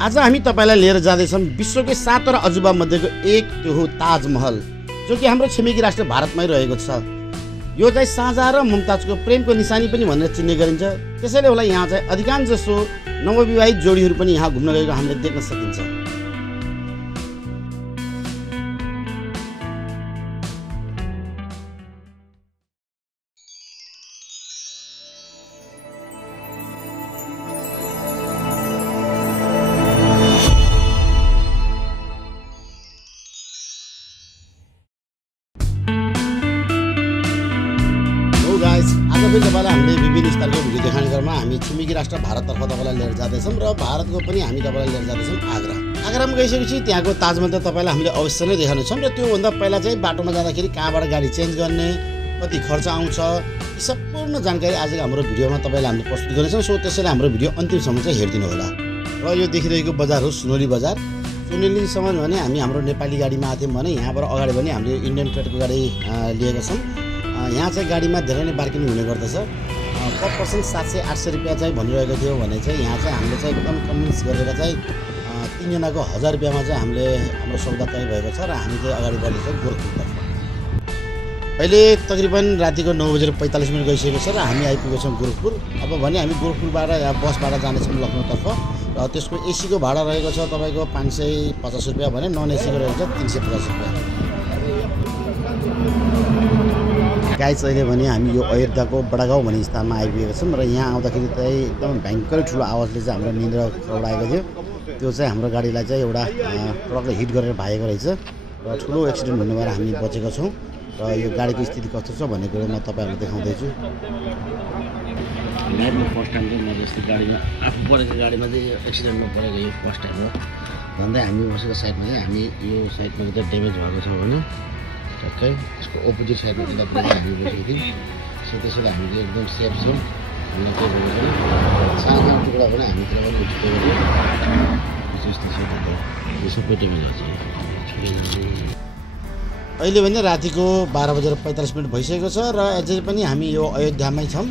आज हामी तपाईलाई लिएर जाँदैछौँ विश्वकै 7 अजुबा मध्येको एक, त्यो हो ताजमहल, जो कि हाम्रो छिमेकी राष्ट्र भारतमै रहेको छ। यो चाहिँ शाहजहाँ र मुमताजको प्रेमको निशानी पनि भनेर चिन्ने गरिन्छ। त्यसैले होला यहाँ चाहिँ अधिकांश जसो नवविवाहित जोडीहरू पनि यहाँ घुम्न गएको हामीले देख्न सकिन्छ। आज पनि तपाईँलाई हामीले विभिन्न स्तरको भिडियो देखाउने क्रममा हामी छिमेकी राष्ट्र भारततर्फ तपाईँलाई लिएर जाँदैछौँ र भारतको पनि हामी तपाईँलाई लिएर जाँदैछौँ आग्रा। आग्रामा गइसकेपछि त्यहाँको ताजमहल त तपाईँलाई हामीले अवश्य नै देखाउनेछौँ र त्योभन्दा पहिला चाहिँ बाटोमा जाँदाखेरि कहाँबाट गाडी चेन्ज गर्ने, कति खर्च आउँछ, यी सम्पूर्ण जानकारी आज हाम्रो भिडियोमा तपाईँलाई हामीले प्रस्तुत गर्नेछौँ। सो त्यसैले हाम्रो भिडियो अन्तिमसम्म चाहिँ हेरिदिनु होला। र यो देखिरहेको बजार हो सुनोली बजार। सुनोलीसम्म भने हामी हाम्रो नेपाली गाडीमा आथ्यौँ भने यहाँबाट अगाडि पनि हामीले इन्डियन ट्रेडको गाडी लिएका छौँ। यहाँ चाहिँ गाडीमा धेरै नै बार्गेनिङ हुने गर्दछ। पर पर्सन 700-800 रुपियाँ चाहिँ भनिरहेको थियो भने चाहिँ यहाँ चाहिँ हामीले चाहिँ एकदम कन्भिन्स गरेर चाहिँ 3 जनाको 1000 रुपियाँमा चाहिँ हामीले हाम्रो सौदा तय भएको छ र हामी चाहिँ अगाडि बढ्दैछौँ गोरखपुरतर्फ। अहिले तकरिबन रातिको 9:45 गइसकेको छ र हामी आइपुगेको छौँ गोरखपुर। अब भने हामी गोरखपुरबाट बसबाट जानेछौँ लखनऊतर्फ र त्यसको एसीको भाडा रहेको छ तपाईँको 550 रुपियाँ भने नन एसीको रहेको छ 350 रुपियाँ। गाइस अहिले भने हामी यो अयोध्याको बडागाउँ भन्ने स्थानमा आइपुगेका छौँ र यहाँ आउँदाखेरि चाहिँ एकदम भयङ्कर ठुलो आवाजले चाहिँ हाम्रो निन्द्रा उडाएको थियो। त्यो चाहिँ हाम्रो गाडीलाई चाहिँ एउटा ट्रकले हिट गरेर भागेको रहेछ र ठुलो एक्सिडेन्ट हुने भएर हामी बचेका छौँ र यो गाडीको स्थिति कस्तो छ भन्ने कुरो म तपाईँहरूलाई देखाउँदैछु। लाइफमा फर्स्ट टाइम चाहिँ म जस्तो गाडीमा आफू परेको गाडीमा चाहिँ एक्सिडेन्टमा परेको यो फर्स्ट टाइम हो। झन्डै हामी बसेको साइडमा चाहिँ हामी यो साइडमा चाहिँ ड्यामेज भएको छ भने ठ्याक्कै यसको अपोजिट साइडमा चाहिँ हामी बसेको थियौँ। सो त्यसैले हामी चाहिँ एकदम सेफ छौँ। हामीलाई केही भयो भने सानो टुक्रा पनि हामीतिर पनि उठ्दै गऱ्यो यस्तो छ यो सबै ड्यामेज छ। अहिले भने रातिको 12:45 भइसकेको छ र अझै पनि हामी यो अयोध्यामै छौँ।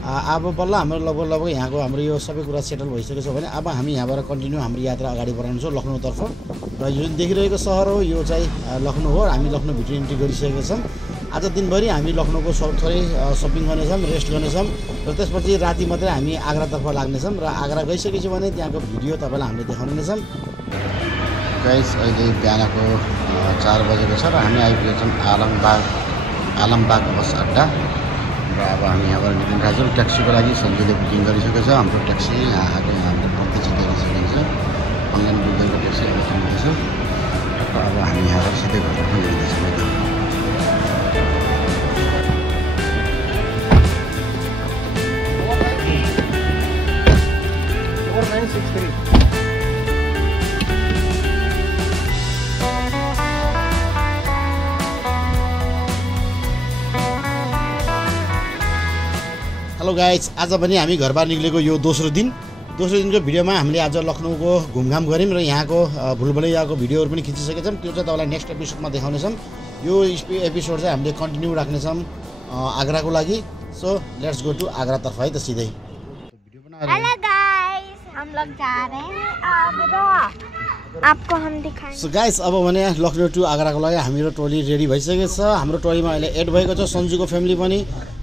अब बल्ल हाम्रो लगभग यहाँको हाम्रो यो सबै कुरा सेटल भइसकेको छ भने अब हामी यहाँबाट कन्टिन्यू हाम्रो यात्रा अगाडि बढाउँछौँ लखनऊतर्फ। र यो देखिरहेको सहर हो यो चाहिँ लखनऊ हो। हामी लखनऊ भित्र इन्ट्री गरिसकेका छौँ। आज दिनभरि हामी लखनऊको थोरै सपिङ गर्नेछौँ, रेस्ट गर्नेछौँ र त्यसपछि राति मात्रै हामी आग्रातर्फ लाग्नेछौँ र आग्रा गइसकेपछि भने त्यहाँको भिडियो तपाईँलाई हामीले देखाउनेछौँ। गाइस अहिले बिहानको 4 बजेको छ र हामी आइपुगेका छौँ आलमबाग बस अड्डा र अब हामी यहाँबाट निक्लिरहेका छौँ। ट्याक्सीको लागि सन्जयले बुकिङ गरिसकेको छ। हाम्रो ट्याक्सी यहाँ हाम्रो कम्ती चाहिँ देखिसकेको छ। अनलाइन बुक गरेको ट्याक्सी आइपुगेको छ। अब हामी यहाँबाट सिधै घरतर्फ हिँड्दैछौँ। हेलो गाइज, आज पनि हामी घरबाट निक्लेको यो दोस्रो दिनको भिडियोमा हामीले आज लखनऊको घुमघाम गऱ्यौँ र यहाँको भुलभुलैयाको भिडियोहरू पनि खिचिसकेका छौँ। त्यो चाहिँ तपाईँलाई नेक्स्ट एपिसोडमा देखाउनेछौँ। यो एपिसोड चाहिँ हामीले कन्टिन्यू राख्नेछौँ आग्राको लागि। सो लेट्स गो टु आग्रातर्फ है त सिधै। हेलो गाइस, हम लोग जा रहे हैं आगरा, आपको हम दिखाएंगे। सो गाइस, अब भने लखनऊ टु आग्राको लागि हाम्रो टोली रेडी भइसकेको छ। हाम्रो टोलीमा अहिले एड भएको छ सन्जुको फ्यामिली पनि,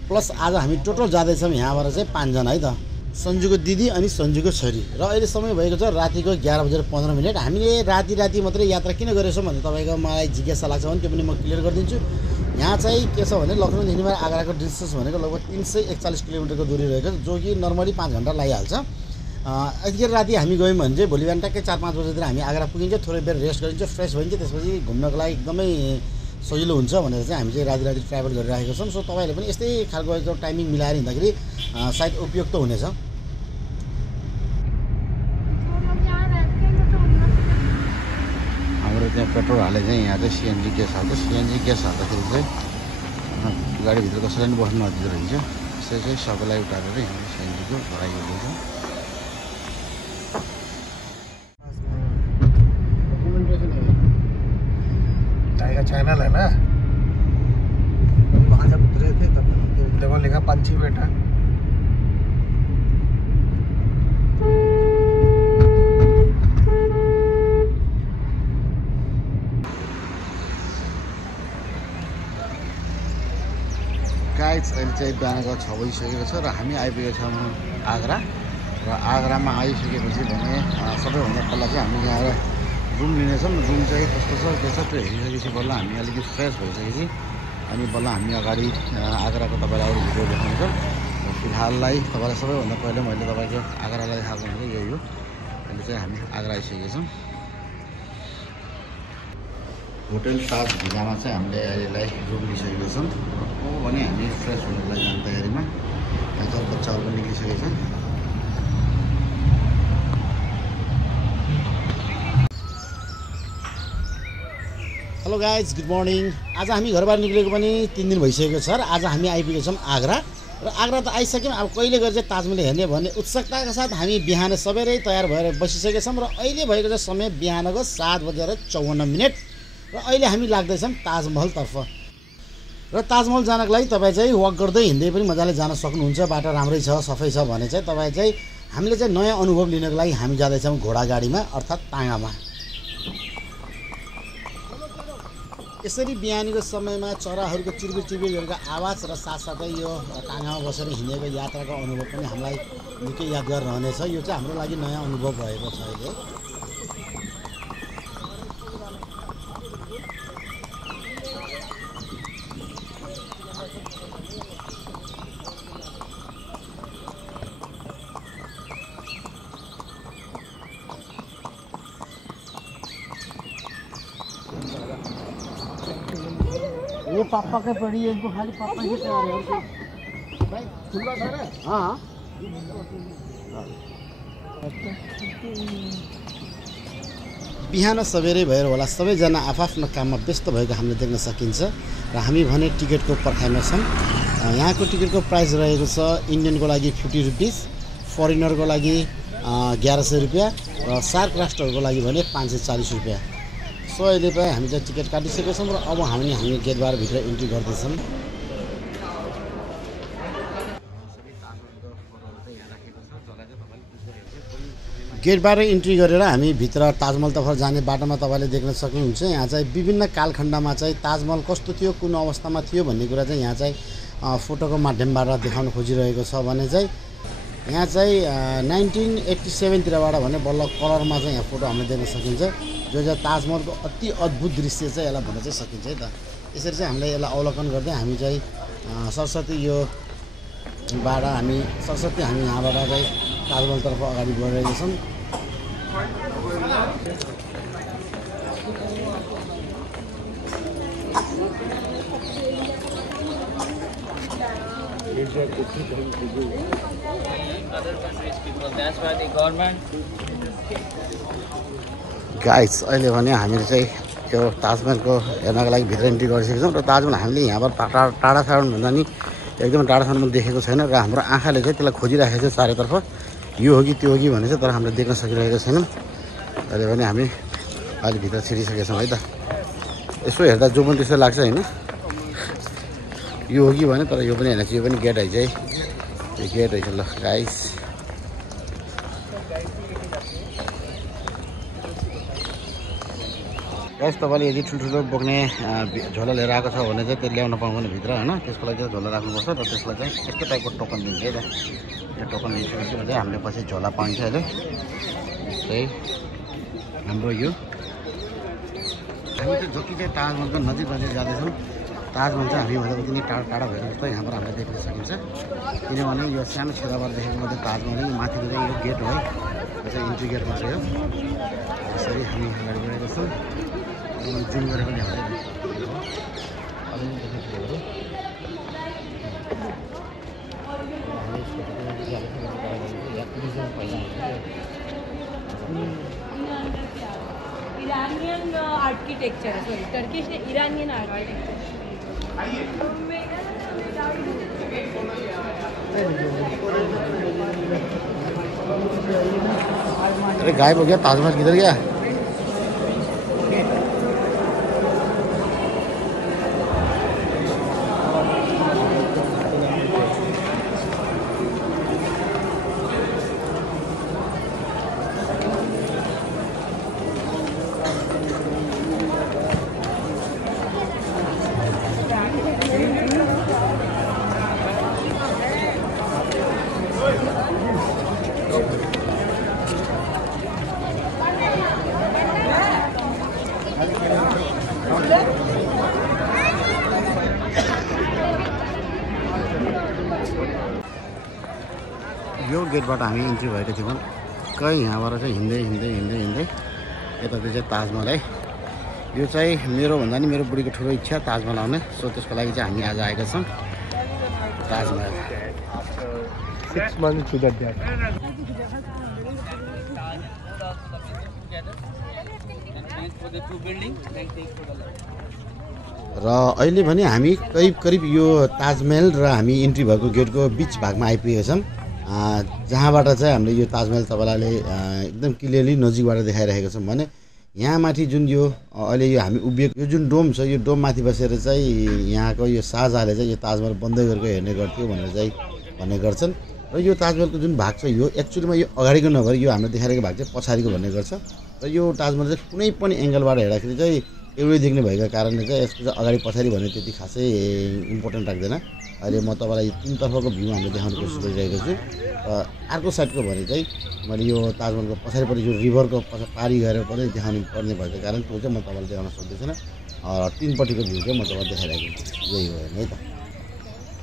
प्लस आज हामी टोटल जाँदैछौँ यहाँबाट चाहिँ 5 जना है त। सन्जुको दिदी अनि सन्जुको छोरी। र अहिले समय भएको छ रातिको 11:15। हामीले राति मात्रै यात्रा किन गरेछौँ भने तपाईँको मलाई जिज्ञासा लाग्छ भने त्यो पनि म क्लियर गरिदिन्छु। यहाँ चाहिँ के छ भने लखनऊदेखि आग्राको डिस्टेन्स भनेको लगभग 341 किलोमिटरको दूरी रहेको छ, जो कि नर्मली 5 घन्टा लागिहाल्छ। यतिखेर राति हामी गयौँ भने चाहिँ भोलि बिहान टक्कै 4-5 बजेतिर हामी आग्रा पुगिन्छ, थोरै बेर रेस्ट गरिन्छ, फ्रेस भइन्छ, त्यसपछि घुम्नको लागि एकदमै सजिलो हुन्छ भनेर चाहिँ हामी चाहिँ राति ट्राभल गरिरहेको छौँ। सो तपाईँहरूले पनि यस्तै खालको एकदम टाइमिङ मिलाएर हिँड्दाखेरि सायद उपयुक्त हुनेछ। हाम्रो त्यहाँ पेट्रोल हाले चाहिँ यहाँ चाहिँ सिएनजी ग्यास हाल्छ। सिएनजी ग्यास हाल्दाखेरि चाहिँ गाडीभित्र कसैलाई पनि बस्नु नदिँदो रहेछ। त्यसै चाहिँ सबैलाई उतारेर यहाँ सिएनजीको भराइ गरिन्छ। चैनल है ना, वहाँ जब उतरे थे तब देखो लिखा पंछी बैठा। गाइस अहिले चाहिँ बिहानको 6 बजिसकेको छ र हामी आइपुगेका छौँ आगरा र आगरामा आइसकेपछि भने सबैभन्दा पहिला चाहिँ हामी यहाँ रुम लिनेछौँ। रुम चाहिँ कस्तो छ के छ त्यो हेरिसकेपछि बल्ल हामी अलिकति फ्रेस भइसकेपछि अनि बल्ल हामी अगाडि आगराको तपाईँलाई अरू भिडियो देखाउँछौँ। फिलहाललाई तपाईँलाई सबैभन्दा पहिले मैले तपाईँको आगरालाई देखाएको भनेको यही हो। अहिले चाहिँ हामी आगरा आइसकेका छौँ। होटल ताज भिलामा चाहिँ हामीले अहिलेलाई रुम लिइसकेका छौँ। हो भने हामी फ्रेस हुनुको लागि जाने तयारीमा यहाँ बच्चाहरू पनि निक्लिसकेको छ। Hello guys, good morning. आज हामी घरबाट निक्लेको पनि 3 दिन भइसकेको छ र आज हामी आइपुगेका छौँ आगरा र आगरा त आइसक्यौँ। अब कहिले गएर चाहिँ ताजमहल हेर्ने भन्ने उत्सुकताका साथ हामी बिहान सबैले तयार भएर बसिसकेका छौँ र अहिले भएको चाहिँ समय बिहानको 7:54 र अहिले हामी लाग्दैछौँ ताजमहलतर्फ। र ताजमहल जानको लागि तपाईँ चाहिँ वक गर्दै हिँड्दै पनि मजाले जान सक्नुहुन्छ। बाटो राम्रै छ, सफै छ भने चाहिँ तपाईँ चाहिँ हामीले चाहिँ नयाँ अनुभव लिनको लागि हामी जाँदैछौँ घोडागाडीमा अर्थात् टाँगामा। यसरी बिहानीको समयमा चराहरूको चिरबिर चिरबिरहरूको आवाज र साथसाथै यो टाँगामा बसेर हिँडेको यात्राको अनुभव पनि हामीलाई निकै यादगार रहनेछ। यो चाहिँ हाम्रो लागि नयाँ अनुभव भएको छ अहिले। ये पापा के पड़ी है, इनको खाली पापा ही चला रहे हैं भाई। खुला था रे। हाँ बिहान सबेरै भएर होला सबैजना आफआफ्नो काममा व्यस्त भएको हामीले देख्न सकिन्छ र हामी भने टिकटको पर्खाइमा छौँ। यहाँको टिकटको प्राइस रहेको छ इन्डियनको लागि 50 रुपिस, फरेनरको लागि 1100 रुपियाँ र सार्क राष्ट्रहरूको लागि भने 540 रुपियाँ। सो अहिले पनि हामी चाहिँ टिकट काटिसकेका छौँ र अब हामी गेटबाट भित्र इन्ट्री गर्दैछौँ। गेटबाट इन्ट्री गरेर हामी भित्र ताजमहलतर्फ जाने बाटोमा तपाईँले देख्न सक्नुहुन्छ। यहाँ चाहिँ विभिन्न कालखण्डमा चाहिँ ताजमहल कस्तो थियो, कुन अवस्थामा थियो भन्ने कुरा चाहिँ यहाँ चाहिँ फोटोको माध्यमबाट देखाउन खोजिरहेको छ भने चाहिँ यहाँ चाहिँ 1987 तिरबाट भने बल्ल कलरमा चाहिँ यहाँ फोटो हामीले देख्न सकिन्छ, जो चाहिँ ताजमहलको अति अद्भुत दृश्य चाहिँ यसलाई भन्न चाहिँ सकिन्छ है त। यसरी चाहिँ हामीले यसलाई अवलोकन गर्दै हामी चाहिँ सरस्वती हामी यहाँबाट चाहिँ ताजमहलतर्फ अगाडि बढिरहेका छौँ। गाइस अहिले भने हामीले चाहिँ यो ताजमहलको हेर्नको लागि भित्र इन्ट्री गरिसकेका छौँ र ताजमहल हामीले यहाँबाट टाढासम्म भन्दा नि एकदम टाढासम्म देखेको छैन र हाम्रो आँखाले चाहिँ त्यसलाई खोजिराखेको छ चारैतर्फ, यो हो कि त्यो हो कि भने चाहिँ, तर हामीले देख्न सकिरहेको छैनौँ। अहिले भने हामी अहिले भित्र छिरिसकेका छौँ है त। यसो हेर्दा जो पनि त्यस्तो लाग्छ होइन, यो हो कि भने, तर यो पनि होइन, यो पनि गेट है चाहिँ, यो गेट है। ल गाइस तपाईँले यदि ठुल्ठुलो बोक्ने झोला लिएर आएको छ भने चाहिँ त्यो ल्याउन पाउँदैन भित्र होइन। त्यसको लागि चाहिँ झोला राख्नुपर्छ र त्यसलाई चाहिँ यस्तो टाइपको टोकन दिन्छ है त। यो टोकन दिइसकेपछि चाहिँ हामीले पछि झोला पाइन्छ अहिले। जस्तै हाम्रो यो हामी चाहिँ जति चाहिँ ताजमहलको नजिक जाँदैछौँ, ताजमहल चाहिँ हामीभन्दा उति नै टाढा टाढा भएको जस्तो यहाँबाट हामीले देख्न सकिन्छ। किनभने यो सानो छेदाबाट देखेको मात्रै ताजमहल, यो माथिको चाहिँ यो गेट हो है, यो चाहिँ इन्ट्री गेट मात्रै हो। यसरी हामी अगाडि बढेको छौँ। जुम गरेको नि हाल्दैन Iranian architecture, sorry, Turkish Iranian architecture. अरे गायब हो गया ताजमहल, किधर गया? यो गेटबाट हामी इन्ट्री भएको थियौँ कहीँ यहाँबाट चाहिँ हिँड्दै हिँड्दै हिँड्दै हिँड्दै यतातिर चाहिँ ताजमहल है। यो चाहिँ मेरो भन्दा नि मेरो बुढीको ठुलो इच्छा ताजमहल आउने। सो त्यसको लागि चाहिँ हामी आज आएका छौँ ताजमहल। 6 months to that. र अहिले भने हामी करिब यो ताजमहल र हामी इन्ट्री भएको गेटको बिच भागमा आइपुगेका छौँ, जहाँबाट चाहिँ हामीले यो ताजमहल तपाईँलाई एकदम क्लियरली नजिकबाट देखाइरहेका छौँ। भने यहाँ माथि जुन यो अहिले यो हामी उभिएको यो जुन डोम छ, यो डोम माथि बसेर चाहिँ यहाँको यो शाहजहाँले चाहिँ यो ताजमहल बन्दै गरेको हेर्ने गर्थ्यो भनेर चाहिँ भन्ने गर्छन्। र यो ताजमहलको जुन भाग छ यो एक्चुअलीमा यो अगाडिको नभएर यो हामीले देखाइरहेको भाग चाहिँ पछाडिको भन्ने गर्छ। र यो ताजमहल चाहिँ कुनै पनि एङ्गलबाट हेर्दाखेरि चाहिँ एउटै देख्ने भएको कारणले चाहिँ यसको चाहिँ अगाडि पछाडि भन्ने त्यति खासै इम्पोर्टेन्ट राख्दैन। अहिले म तपाईँलाई यो तीनतर्फको भ्यू हामीले देखाउने कोसिस गरिरहेको छु। र अर्को साइडको भने चाहिँ मैले यो ताजमहलको पछाडिपट्टि यो रिभरको पारी गरेर पनि देखाउनु पर्ने भएको कारण त्यो चाहिँ म तपाईँलाई देखाउन सक्दैछिनँ। तीनपट्टिको भ्यू चाहिँ म तपाईँलाई देखाइरहेको छु। यही हो हेर्नु है त।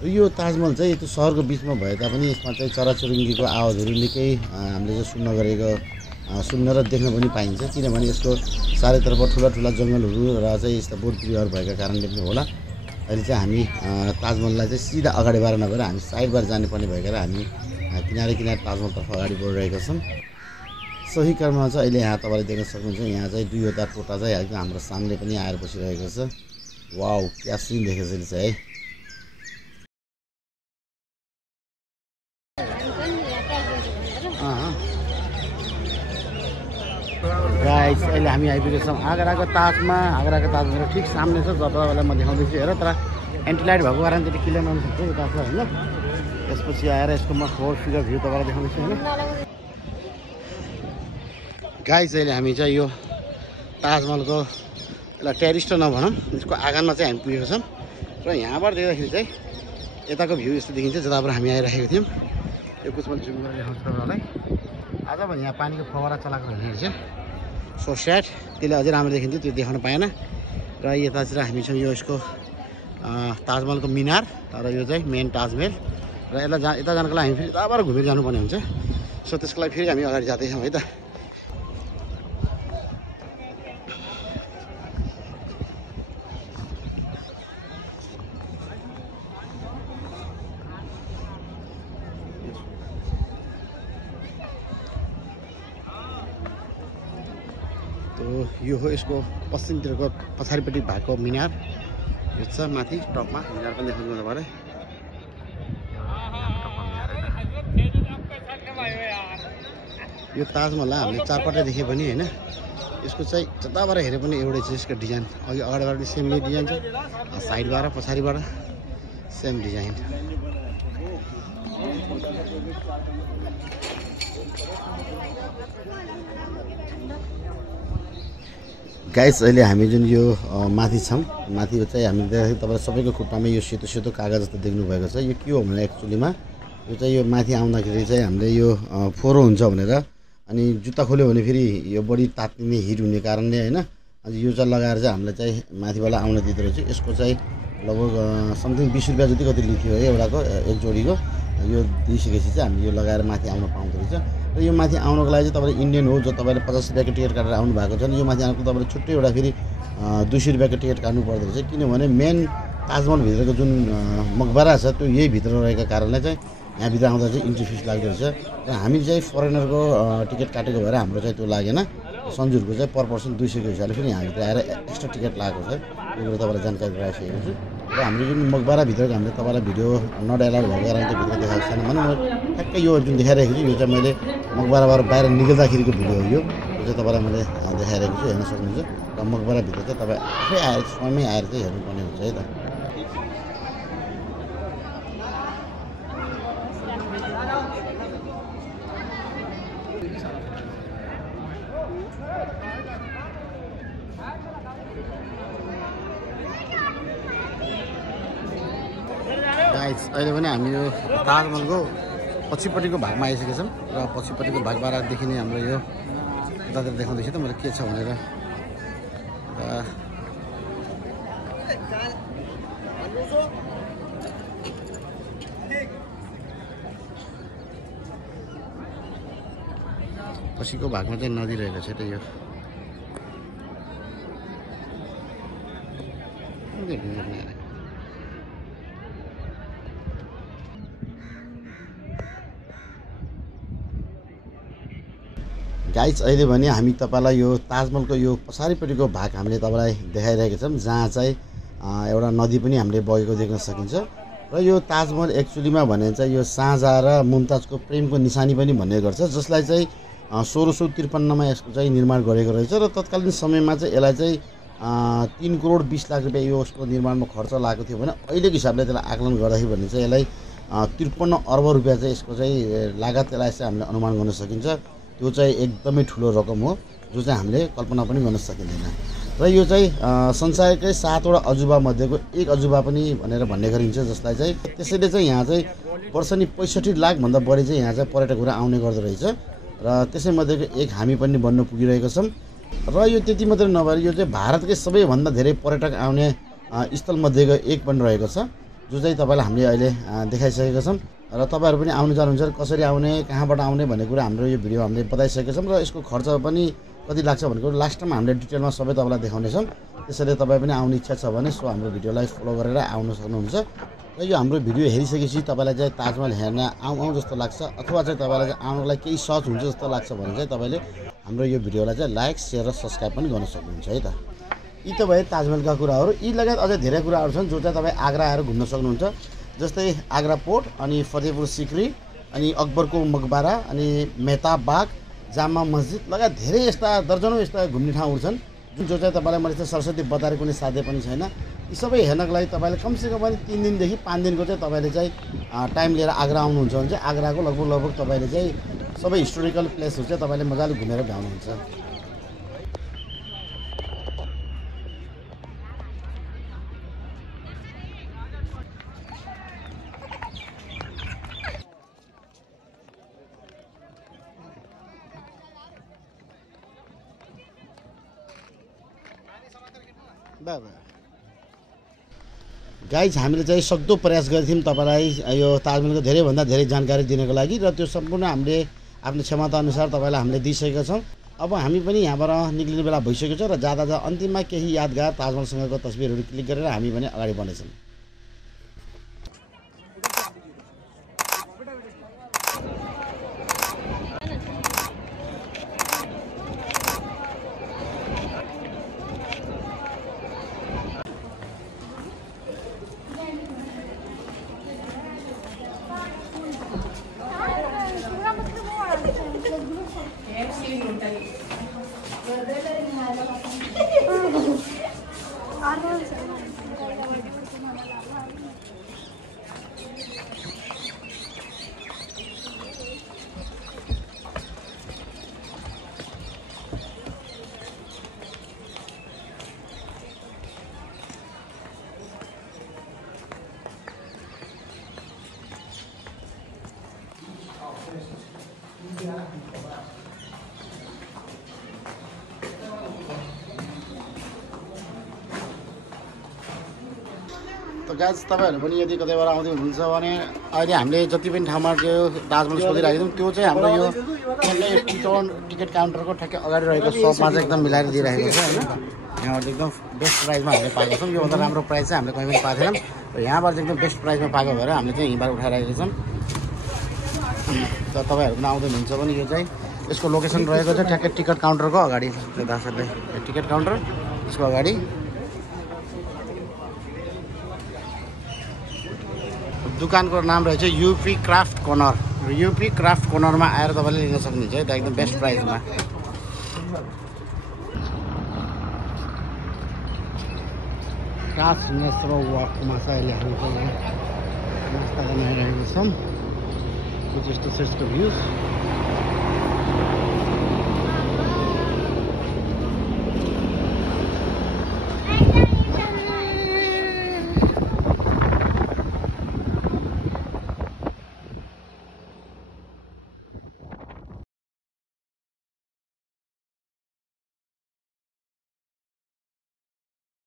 यो ताजमहल चाहिँ त्यो सहरको बिचमा भए तापनि यसमा चाहिँ चराचुरुङ्गीको आवाजहरू निकै हामीले चाहिँ सुन्न र देख्न पनि पाइन्छ, किनभने यसको चारैतर्फ ठुला ठुला जङ्गलहरू र चाहिँ यस्ता बोट बिरुवाहरू भएका कारणले पनि होला। अहिले चाहिँ हामी ताजमहललाई चाहिँ सिधा अगाडिबाट नभएर हामी साइडबाट जानुपर्ने भएकोले हामी किनारे ताजमहलतर्फ अगाडि बढिरहेका छौँ। सही क्रममा चाहिँ अहिले यहाँ तपाईँले देख्न सक्नुहुन्छ, यहाँ चाहिँ दुईवटा टोटा चाहिँ एकदम हाम्रो सामने पनि आएर बसिरहेको छ। वाउ, क्या सिन देखेको छ है। गाइस अहिले हामी आइपुगेका छौँ आगराको ताजमा। आगराको ताज मेरो ठिक सामने छ, जब तपाईँलाई म देखाउँदैछु हेर। तर एन्टिलाइट भएको कारण त्यति क्लियर नहुन सक्छ यो ताजलाई होइन। त्यसपछि आएर यसको म 4 फिगर भ्यू तपाईँलाई देखाउँदैछु होइन। गाइस अहिले हामी चाहिँ यो ताजमहलको यसलाई टेरिस त नभनौँ, यसको आँगनमा चाहिँ हामी पुगेको छौँ। र यहाँबाट देख्दाखेरि चाहिँ यताको भ्यू यस्तो देखिन्छ जताबाट हामी आइरहेको थियौँ। यो कुछ म जुम गरेर देखाउँछु तपाईँलाई। आज भने यहाँ पानीको फवारा चलाएको हुँदाखेरि चाहिँ सो स्याड त्यसले अझै राम्रो देखिन्थ्यो, त्यो देखाउन पाएन। र यतातिर हामी छौँ यो यसको ताजमहलको मिनार, तर यो चाहिँ मेन ताजमहल। र यसलाई यता जानको लागि हामी फेरि यताबाट घुमेर जानुपर्ने हुन्छ। सो त्यसको लागि फेरि हामी अगाडि जाँदैछौँ है त। यो हो यसको पश्चिमतिरको पछाडिपट्टि भएको मिनार। यो छ माथि टपमा मिनार पनि देखाउनु तपाईँलाई। यो ताजमहललाई हामीले चारपट्टि देखे पनि होइन, यसको चाहिँ जताबाट हेरे पनि एउटै छ यसको डिजाइन। अघि अगाडिबाट पनि सेम डिजाइन छ, साइडबाट पछाडिबाट सेम डिजाइन। गाइस अहिले हामी जुन यो माथि छौँ, माथि चाहिँ हामी देख्दाखेरि तपाईँलाई सबैको खुट्टामा यो सेतो सेतो कागज जस्तो देख्नुभएको छ। यो के हो भने एक्चुअलीमा यो चाहिँ यो माथि आउँदाखेरि चाहिँ हामीले यो फोहोर हुन्छ भनेर, अनि जुत्ता खोल्यो भने फेरि यो बढी तात्तिने हिट हुने कारणले होइन, अनि यो चाहिँ लगाएर चाहिँ हामीलाई चाहिँ माथिबाट आउन दिँदो रहेछ। यसको चाहिँ लगभग समथिङ 20 रुपियाँ जति कति लिथ्यो है एउटाको, एक जोडीको। यो दिइसकेपछि चाहिँ हामीले यो लगाएर माथि आउन पाउँदो रहेछ। र यो माथि आउनको लागि चाहिँ तपाईँले इन्डियन हो जो तपाईँले 50 रुपियाँको टिकट काटेर आउनु भएको छ नि, यो माथि आउनुको तपाईँले छुट्टै एउटा फेरि 200 रुपियाँको टिकट काट्नु पर्दो रहेछ। किनभने मेन ताजमहलभित्रको जुन मकबरा छ त्यो यही भित्र रहेको कारणले चाहिँ यहाँभित्र आउँदा चाहिँ इन्ट्री फिस लाग्दो रहेछ। र हामी चाहिँ फरेनरको टिकट काटेको भएर हाम्रो चाहिँ त्यो लागेन। सन्जुरको चाहिँ पर पर्सन 200 को हिसाबले फेरि यहाँभित्र आएर एक्स्ट्रा टिकट लागेको छ। यो कुरो तपाईँलाई जानकारी गराइसकेको छु। र हाम्रो जुन मकबराभित्रको हामीले तपाईँलाई भिडियो नट एलाउड भएको कारण चाहिँ भित्र देखाएको छैन भने म ठ्याक्कै यो जुन देखाइरहेको छु यो चाहिँ मैले मकबराबाट बाहिर निकल्दाखेरिको भिडियो हो। यो चाहिँ तपाईँलाई मैले देखाइरहेको छु, हेर्न सक्नुहुन्छ। र मकबराभित्र चाहिँ तपाईँ आफै आएर समयमै आएर चाहिँ हेर्नुपर्ने हुन्छ है त। अहिले पनि हामी यो ताजमहलको पछिपट्टिको भागमा आइसकेका छौँ। र पछिपट्टिको भागबाट देखिने हाम्रो यो यतातिर देखाउँदैछु त मैले के छ भनेर। पछिको भागमा चाहिँ नदी रहेको छ त यो गाइज अहिले भने हामी तपाईलाई यो ताजमहलको यो पछाडिपट्टिको भाग हामीले तपाईलाई देखाइरहेका छौँ जहाँ चाहिँ एउटा नदी पनि हामीले बगेको देख्न सकिन्छ र यो ताजमहल एक्चुअलीमा भने चाहिँ यो शाहजहाँ र मुमताजको प्रेमको निशानी पनि भन्ने गर्छ जसलाई चाहिँ 1653 मा यसको चाहिँ निर्माण गरेको रहेछ र तत्कालीन समयमा चाहिँ यसलाई चाहिँ 3 करोड 20 लाख रुपैयाँ यो उसको निर्माणमा खर्च लागेको थियो भने अहिलेको हिसाबले त्यसलाई आकलन गर्दाखेरि भने चाहिँ यसलाई 53 अर्ब रुपैयाँ चाहिँ यसको चाहिँ लागत यसलाई चाहिँ हामीले अनुमान गर्न सकिन्छ त्यो चाहिँ एकदमै ठुलो रकम हो जो चाहिँ हामीले कल्पना पनि गर्न सकिँदैन र यो चाहिँ संसारकै 7 वटा अजुबा मध्येको एक अजुबा पनि भनेर भन्ने गरिन्छ जसलाई चाहिँ त्यसैले चाहिँ यहाँ चाहिँ वर्षनी 65 लाख भन्दा बढी चाहिँ यहाँ चाहिँ पर्यटकहरू आउने गर्दो रहेछ र त्यसै मध्येको एक हामी पनि बन्न पुगिरहेको छौँ र यो त्यति मात्रै नभएर यो चाहिँ भारतकै सबैभन्दा धेरै पर्यटक आउने स्थल मध्येको एक पनि रहेको छ जो चाहिँ तपाईलाई हामीले अहिले देखाइसकेका छौँ र तपाईहरु पनि आउनु जानुहुन्छ कसरी आउने कहाँबाट आउने भन्ने कुरा हाम्रो यो भिडियो हामीले बताइसकेका छौँ र यसको खर्च पनि कति लाग्छ भन्ने कुरा लास्ट टाइम हामीले डिटेलमा सबै तपाईलाई देखाउने छौँ त्यसैले तपाईँ पनि आउने इच्छा छ भने सो हाम्रो भिडियोलाई फलो गरेर आउन सक्नुहुन्छ र यो हाम्रो भिडियो हेरिसकेपछि तपाईलाई चाहिँ ताजमहल हेर्न आउँ जस्तो लाग्छ अथवा चाहिँ तपाईलाई चाहिँ आउनको लागि केही सहज हुन्छ जस्तो लाग्छ भने चाहिँ तपाईले हाम्रो यो भिडियोलाई चाहिँ लाइक शेयर र सब्स्क्राइब पनि गर्न सक्नुहुन्छ है त यी त भए ताजमहलका कुराहरू यी लगायत अझै धेरै कुराहरू छन् जो चाहिँ तपाईँ आग्रा आएर घुम्न सक्नुहुन्छ जस्तै आग्रा पोर्ट अनि फतेहपुर सिक्री अनि अकबरको मकबरा अनि मेहताब बाग जामा मस्जिद लगायत धेरै यस्ता दर्जनौं यस्ता घुम्ने ठाउँहरू छन् जुन जो चाहिँ तपाईँलाई मैले सरस्वती बताएर कुनै साध्य पनि छैन यी सबै हेर्नको लागि तपाईँले कमसेकम पनि 3 दिनदेखि 5 दिनको चाहिँ तपाईँले चाहिँ टाइम लिएर आग्रा आउनुहुन्छ भने चाहिँ आग्राको लगभग तपाईँले चाहिँ सबै हिस्टोरिकल प्लेसहरू चाहिँ तपाईँले मजाले घुमेर भ्याउनुहुन्छ गाइज हामीले चाहिँ सक्दो प्रयास गरेथ्यौँ तपाईलाई यो ताजमहलको धेरैभन्दा धेरै जानकारी दिनको लागि र त्यो सम्पूर्ण हामीले आफ्नो क्षमता अनुसार तपाईलाई हामीले दिइसकेका छौँ अब हामी पनि यहाँबाट निक्लिने बेला भइसकेको छ र जाँदा अन्तिममा केही यादगार ताजमहलसँगको तस्बिरहरू क्लिक गरेर हामी पनि अगाडि बढ्नेछौँ त गाइज तपाईहरु पनि यदि कतैबाट आउँदै हुनुहुन्छ भने अहिले हामीले जति पनि ठाउँमा त्यो ताजमहल सोधिरहेको थियौँ त्यो चाहिँ हाम्रो यो टिकट काउन्टरको ठ्याक्कै अगाडि रहेको सपमा चाहिँ एकदम मिलाएर दिइरहेको छ हैन यहाँबाट एकदम बेस्ट प्राइसमा हामीले पाएको छौँ योभन्दा राम्रो प्राइस चाहिँ हामीले कहीँ पनि पाएको थिएनौँ र यहाँबाट चाहिँ एकदम बेस्ट प्राइसमा पाएको भएर हामीले चाहिँ यहीँबाट उठाइरहेको छौँ त तपाईहरु पनि आउँदै हुनुहुन्छ भने यो चाहिँ यसको लोकेसन रहेको छ ठ्याक्कै टिकट काउन्टरको अगाडि दासहरुले टिकट काउन्टर यसको अगाडि दुकानको नाम रहेछ यूपी क्राफ्ट कर्नर र यूपी क्राफ्ट कर्नरमा आएर तपाईले लिन सक्नुहुन्छ है त एकदम बेस्ट प्राइसमा क्राफ्ट नेसरो वकमा चाहिँ अहिले हामी चाहिँ नास्ता गर्न आइरहेको छौँ कुछ यस्तो छ यसको भ्यूज